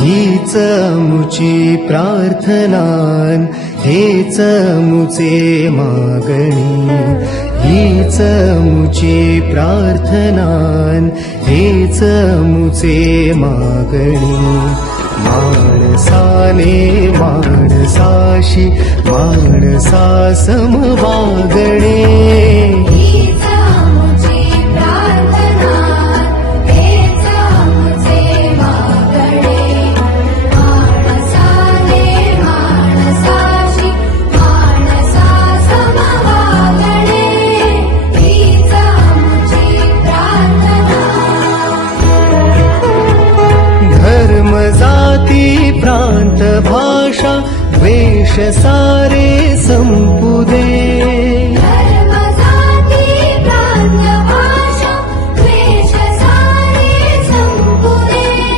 हीच मुची प्रार्थनान, हेच मुचे मागणी. हीच मुची प्रार्थनान, हेच मुचे मागणी. माणसाने माणसाशी माणसासम वागणे. धर्म जाती प्रांत भाषा द्वेष सारे संपुदे.